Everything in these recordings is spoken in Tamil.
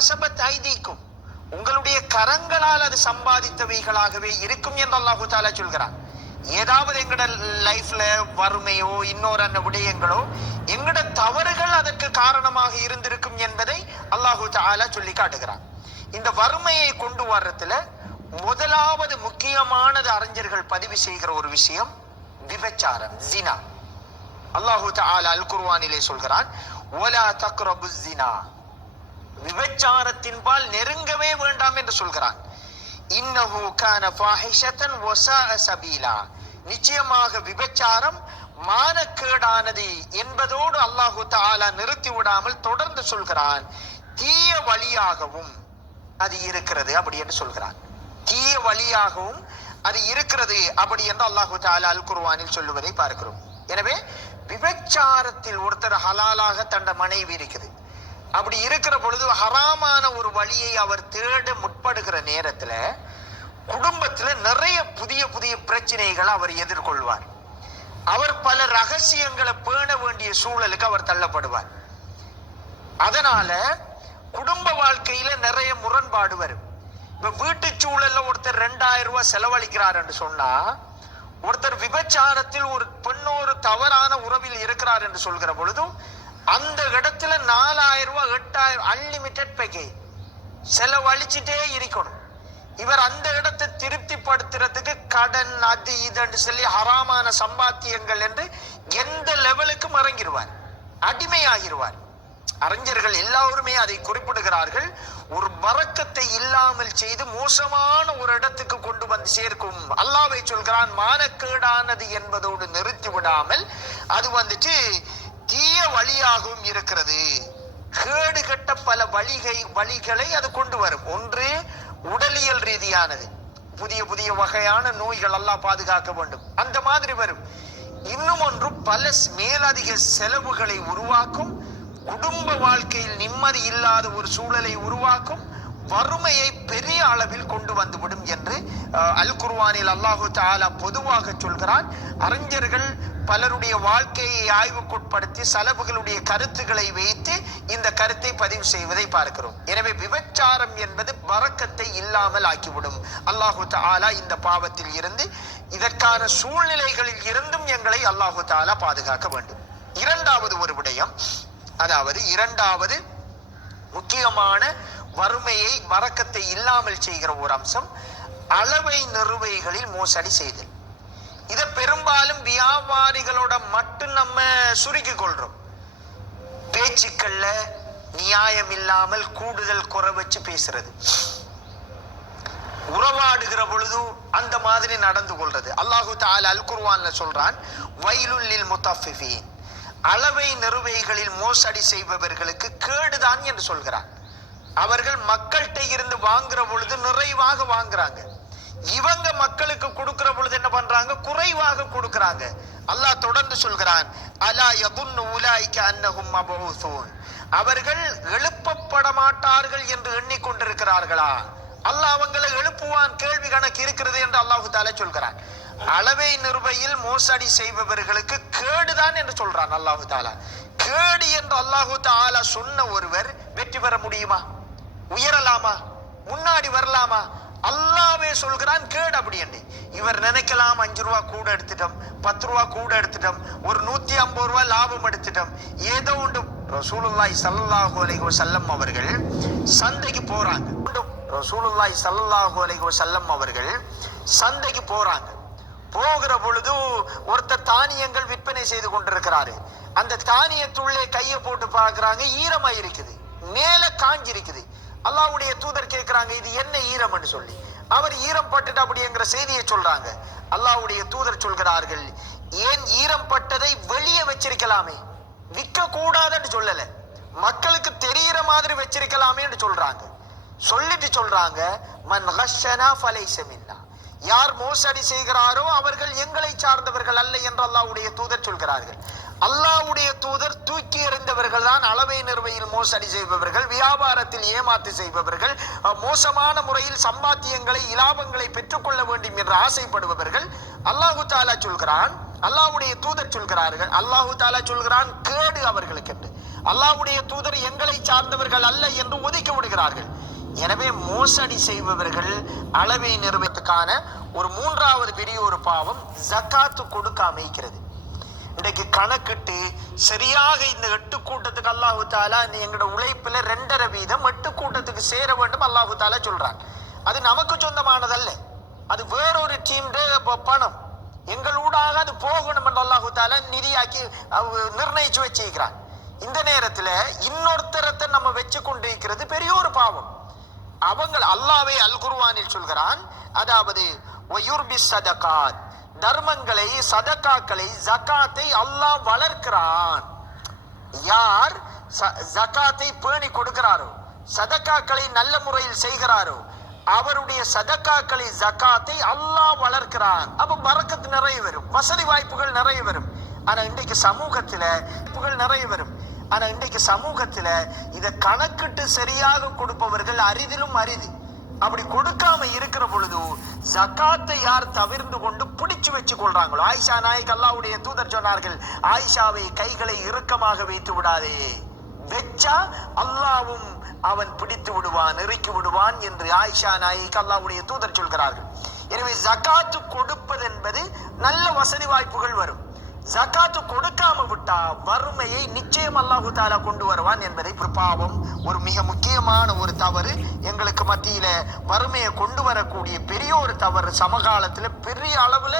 கசபத் ஐதீக்கும் உங்களுடைய கரங்களால் அது சம்பாதித்தவைகளாகவே இருக்கும் என்று அல்லாஹு தாலா சொல்கிறான். ஏதாவது எங்கட லைஃப்ல வறுமையோ இன்னொரு அந்த விடயங்களோ எங்கட தவறுகள் அதற்கு காரணமாக இருந்திருக்கும் என்பதை அல்லாஹு தாலா சொல்லி காட்டுகிறான். இந்த வறுமையை கொண்டு வர்றதுல முதலாவது முக்கியமானது அறிஞர்கள் பதிவு செய்கிற ஒரு விஷயம் விபச்சாரம் ஜினா. அல்லாஹு தாலா அல் குர்வானிலே சொல்கிறான் ஒலா தக்ரபு ஜினா விபச்சாரத்தின்பால் நெருங்கவே வேண்டாம் என்று சொல்கிறான். இன்னஹு கான ஃபாஹிஷத்தன் வஸாஅ சபீலா. நிச்சயமாக விபச்சாரம் மானக்கேடானது என்பதோடு அல்லாஹு தாலா நிறுத்தி விடாமல் தொடர்ந்து சொல்கிறான். தீய வழியாகவும் அது இருக்கிறது அப்படி என்று சொல்கிறான். தீய வழியாகவும் அது இருக்கிறது அப்படி என்று அல்லாஹு தாலா அல் குர்வானில் சொல்லுவதை பார்க்கிறோம். எனவே விபச்சாரத்தில் ஒருத்தர் ஹலாலாக தண்ட மனைவி இருக்குது. அப்படி இருக்கிற பொழுது ஹராமான ஒரு வழியை அவர் தேட முற்படுகிற நேரத்துல குடும்பத்துல நிறைய புதிய புதிய பிரச்சனைகளை அவர் எதிர்கொள்வார். அவர் பல ரகசியங்களை பேண வேண்டிய சூழலுக்கு அவர் தள்ளப்படுவார். அதனால குடும்ப வாழ்க்கையில நிறைய முரண்பாடு வரும். இப்ப வீட்டு சூழல்ல ஒருத்தர் ரெண்டாயிரம் ரூபாய் செலவழிக்கிறார் என்று சொன்னா ஒருத்தர் விபச்சாரத்தில் ஒரு பெண்ணோரு தவறான உறவில் இருக்கிறார் என்று சொல்கிற பொழுதும் அந்த இடத்துல நாலாயிரம் ரூபாய் எட்டாயிரம் அன்லிமிட்டெட் பேக்கேஜ் செலவழிச்சுட்டே இருக்கணும். இவர் அந்த இடத்தை திருப்திப்படுத்துறதுக்கு கடன் அது இதுன்னு சொல்லி ஹராமான சம்பாத்தியங்கள் என்று எந்த லெவலுக்கும் இறங்கிடுவார் அடிமையாகிடுவார் அறிஞர்கள் எல்லாருமே அதை குறிப்பிடுகிறார்கள். ஒரு மறக்கத்தை இல்லாமல் செய்து மோசமான ஒரு இடத்துக்கு கொண்டு வந்து சேர்க்கும். அல்லாவை சொல்கிறான் மானக்கேடானது என்பதோடு நிறுத்தி விடாமல் அது வந்துட்டு தீய வழியாகவும் இருக்கிறது. கேடு கட்ட பல வழிகை வழிகளை அது கொண்டு வரும். ஒன்று உடலியல் ரீதியானது. புதிய புதிய வகையான நோய்கள் எல்லாம் பாதுகாக்க வேண்டும். அந்த மாதிரி வரும். இன்னும் ஒன்று பல மேலதிக செலவுகளை உருவாக்கும். குடும்ப வாழ்க்கையில் நிம்மதி இல்லாத ஒரு சூழலை உருவாக்கும். வறுமையை பெரிய அளவில் கொண்டு வந்துவிடும் என்று அஹ், அல் குர்வானில் அல்லாஹு தாலா பொதுவாக சொல்கிறான். அறிஞர்கள் பலருடைய வாழ்க்கையை ஆய்வுக்குட்படுத்தி செலவுகளுடைய கருத்துக்களை வைத்து இந்த கருத்தை பதிவு செய்வதை பார்க்கிறோம். எனவே விபச்சாரம் என்பது பறக்கத்தை இல்லாமல் ஆக்கிவிடும். அல்லாஹு தாலா இந்த பாவத்தில் இருந்து இதற்கான சூழ்நிலைகளில் இருந்தும் எங்களை அல்லாஹு தாலா பாதுகாக்க வேண்டும். இரண்டாவது ஒரு விடயம் அதாவது இரண்டாவது முக்கியமான வறுமையை வரக்கத்தை இல்லாமல் செய்கிற ஒரு அம்சம் அளவை நிறுவைகளில் மோசடி செய்தல். இதை பெரும்பாலும் வியாபாரிகளோட மட்டும் நம்ம சுருக்கி கொள்றோம். பேச்சுக்கள்ல நியாயம் இல்லாமல் கூடுதல் குறை வச்சு பேசுறது. உறவாடுகிற பொழுது அந்த மாதிரி நடந்து கொள்றது. அல்லாஹு தால் அல் குர்வான்ல சொல்றான் வயலுள்ளில் முத்தஃபிஃபீன் அளவை நிறுவைகளில் மோசடி செய்பவர்களுக்கு கேடுதான் என்று சொல்கிறான். அவர்கள் மக்கள்கிட்ட இருந்து வாங்குற பொழுது நிறைவாக வாங்குறாங்க. இவங்க மக்களுக்கு கொடுக்கிற பொழுது என்ன பண்றாங்க? குறைவாக கொடுக்கறாங்க. அல்லாஹ் தொடர்ந்து சொல்கிறான் அலா யதுன்னு உலாய்க்க அன்னஹும் மபூசூன் அவர்கள் எழுப்பப்பட மாட்டார்கள் என்று எண்ணிக்கொண்டிருக்கிறார்களா? அல்லாஹ் அவங்களை எழுப்புவான் கேள்வி கணக்கு இருக்கிறது என்று அல்லாஹு தாலே சொல்கிறான். அளவை நிறுவையில் மோசடி செய்பவர்களுக்கு கேடுதான் என்று சொல்றான் அல்லாஹு தாலா கேடு என்று அல்லாஹு தாலா சொன்ன ஒருவர் வெற்றி பெற முடியுமா? உயரலாமா? முன்னாடி வரலாமா? அல்லாவே சொல்கிறான் கேடு அப்படி இவர் நினைக்கலாம் அஞ்சு ரூபா கூட எடுத்துட்டோம் பத்து ரூபா கூட எடுத்துட்டோம் ஒரு நூத்தி ஐம்பது ரூபாய் லாபம் எடுத்துட்டோம். ஏதோ ஒன்று ரசூலுல்லாய் சல்லாஹூ அலைஹி செல்லம் அவர்கள் சந்தைக்கு போறாங்க. ரசூலுல்லாய் சல்லாஹூ அலைஹி செல்லம் அவர்கள் சந்தைக்கு போறாங்க. போகிற பொழுது ஒருத்தர் தானியங்கள் விற்பனை செய்து கொண்டிருக்கிறாரு. அந்த தானியத்துள்ளே கையை போட்டு பார்க்குறாங்க ஈரமாயிருக்குது இருக்குது. காஞ்சிருக்குது. காஞ்சி அல்லாவுடைய தூதர் கேட்கிறாங்க இது என்ன ஈரம்னு சொல்லி. அவர் ஈரம் பட்டுட்டு அப்படிங்கிற செய்தியை சொல்றாங்க. அல்லாஹ்வுடைய தூதர் சொல்கிறார்கள் ஏன் ஈரம் பட்டதை வெளியே வச்சிருக்கலாமே? விற்க கூடாதுன்னு சொல்லல. மக்களுக்கு தெரியிற மாதிரி வச்சிருக்கலாமேன்னு சொல்றாங்க. சொல்லிட்டு சொல்றாங்க மன் ஹஷனா ஃபலைசமின்னா யார் மோசடி செய்கிறாரோ அவர்கள் எங்களை சார்ந்தவர்கள் அல்ல என்று அல்லாவுடைய தூதர் சொல்கிறார்கள். அல்லாவுடைய தூதர் தூக்கி எறிந்தவர்கள் தான் அளவை நிறுவையில் மோசடி செய்பவர்கள் வியாபாரத்தில் ஏமாத்து செய்பவர்கள் மோசமான முறையில் சம்பாத்தியங்களை இலாபங்களை பெற்றுக்கொள்ள வேண்டும் என்று ஆசைப்படுபவர்கள். அல்லாஹு தாலா சொல்கிறான் அல்லாவுடைய தூதர் சொல்கிறார்கள் அல்லாஹு தாலா சொல்கிறான் கேடு அவர்களுக்கு என்று அல்லாவுடைய தூதர் எங்களை சார்ந்தவர்கள் அல்ல என்று ஒதுக்கி விடுகிறார்கள். எனவே மோசடி செய்பவர்கள் அளவை நிறுவனத்துக்கான ஒரு மூன்றாவது பெரிய ஒரு பாவம் ஜக்காத்து கொடுக்க அமைக்கிறது இன்றைக்கு கணக்கிட்டு சரியாக இந்த எட்டு கூட்டத்துக்கு அல்லாஹு தாலா இந்த எங்களோட உழைப்பில் ரெண்டரை வீதம் எட்டு கூட்டத்துக்கு சேர வேண்டும் அல்லாஹு தாலா சொல்கிறாங்க அது நமக்கு சொந்தமானதல்ல. அது வேறொரு டீம் பணம். எங்களூடாக அது போகணும் என்று அல்லாஹு தாலா நிதியாக்கி நிர்ணயிச்சு வச்சிருக்கிறான். இந்த நேரத்தில் இன்னொருத்தரத்தை நம்ம வச்சு கொண்டிருக்கிறது பெரிய ஒரு பாவம். அவங்கள் அல்லாவே அல் குர்வானில் சொல்கிறான் அதாவது வயுர்பி சதகாத் தர்மங்களை சதக்காக்களை ஜகாத்தை அல்லாஹ் வளர்க்கிறான். யார் ச- ஜகாத்தை பேணி கொடுக்கிறாரோ சதக்காக்களை நல்ல முறையில் செய்கிறாரோ அவருடைய சதக்காக்களை ஜகாத்தை அல்லாஹ் வளர்க்கிறான். அப்ப பறக்கத்து நிறைய வரும் வசதி வாய்ப்புகள் நிறைய வரும். ஆனா இன்றைக்கு சமூகத்துல வாய்ப்புகள் நிறைய வரும். ஆனா இன்றைக்கு சமூகத்துல இதை கணக்கிட்டு சரியாக கொடுப்பவர்கள் அரிதிலும் அரிது. அப்படி கொடுக்காம இருக்கிற பொழுது ஜக்காத்தை யார் தவிர்ந்து கொண்டு பிடிச்சு வச்சு கொள்றாங்களோ? ஆயிஷா நாயக் அல்லாவுடைய தூதர் சொன்னார்கள் ஆயிஷாவை கைகளை இறுக்கமாக வைத்து விடாதே. வெச்சா அல்லாவும் அவன் பிடித்து விடுவான் இறுக்கி விடுவான் என்று ஆயிஷா நாயக் அல்லாவுடைய தூதர் சொல்கிறார்கள். எனவே ஜகாத்து கொடுப்பது என்பது நல்ல வசதி வாய்ப்புகள் வரும். ஜகாத்து கொடுக்காம விட்டா வறுமையை நிச்சயம் அல்லாஹு தாலா கொண்டு வருவான் என்பதை ஒரு பாவம் ஒரு மிக முக்கியமான ஒரு தவறு. எங்களுக்கு மத்தியில வறுமையை கொண்டு வரக்கூடிய பெரிய ஒரு தவறு சமகாலத்துல பெரிய அளவுல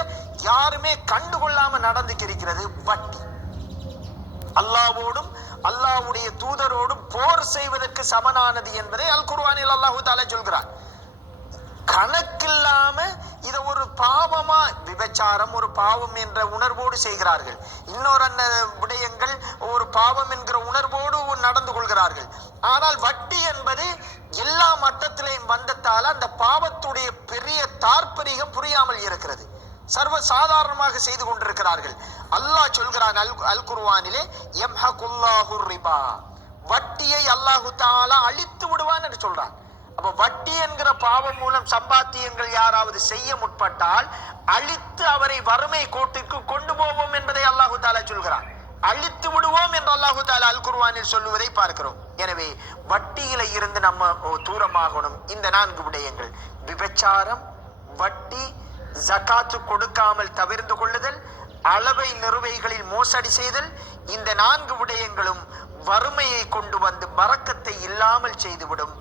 யாருமே கண்டுகொள்ளாம நடந்துக்கிருக்கிறது வட்டி. அல்லாவோடும் அல்லாஹ்வுடைய தூதரோடும் போர் செய்வதற்கு சமனானது என்பதை அல் குர்வானில் அல்லாஹு தாலா சொல்கிறான். கணக்கில்லாம இதை ஒரு பாவமா விபச்சாரம் ஒரு பாவம் என்ற உணர்வோடு செய்கிறார்கள். இன்னொரு அன்ன விடயங்கள் ஒரு பாவம் என்கிற உணர்வோடு நடந்து கொள்கிறார்கள். ஆனால் வட்டி என்பது எல்லா மட்டத்திலையும் வந்ததால அந்த பாவத்துடைய பெரிய தாற்பரிகம் புரியாமல் இருக்கிறது. சர்வ சாதாரணமாக செய்து கொண்டிருக்கிறார்கள். அல்லாஹ் சொல்கிறான் அல் அல் குர்ஆனிலே யம்ஹகுல்லாஹு ரிபா. வட்டியை அல்லாஹு தாலா அழித்து விடுவான் என்று சொல்றான். அப்ப வட்டி என்கிற பாவம் மூலம் சம்பாத்தியங்கள் யாராவது செய்ய முற்பட்டால் அழித்து அவரை வறுமை கோட்டிற்கு கொண்டு போவோம் என்பதை அல்லாஹு தாலா சொல்கிறான். அழித்து விடுவோம் என்று அல்லாஹு தாலா அல் குர்வானில் சொல்லுவதை பார்க்கிறோம். எனவே வட்டியில இருந்து நம்ம தூரமாகணும். இந்த நான்கு விடயங்கள். விபச்சாரம் வட்டி ஜகாத்து கொடுக்காமல் தவிர்ந்து கொள்ளுதல் அளவை நிறுவைகளில் மோசடி செய்தல் இந்த நான்கு விடயங்களும் வறுமையை கொண்டு வந்து மறக்கத்தை இல்லாமல் செய்துவிடும்.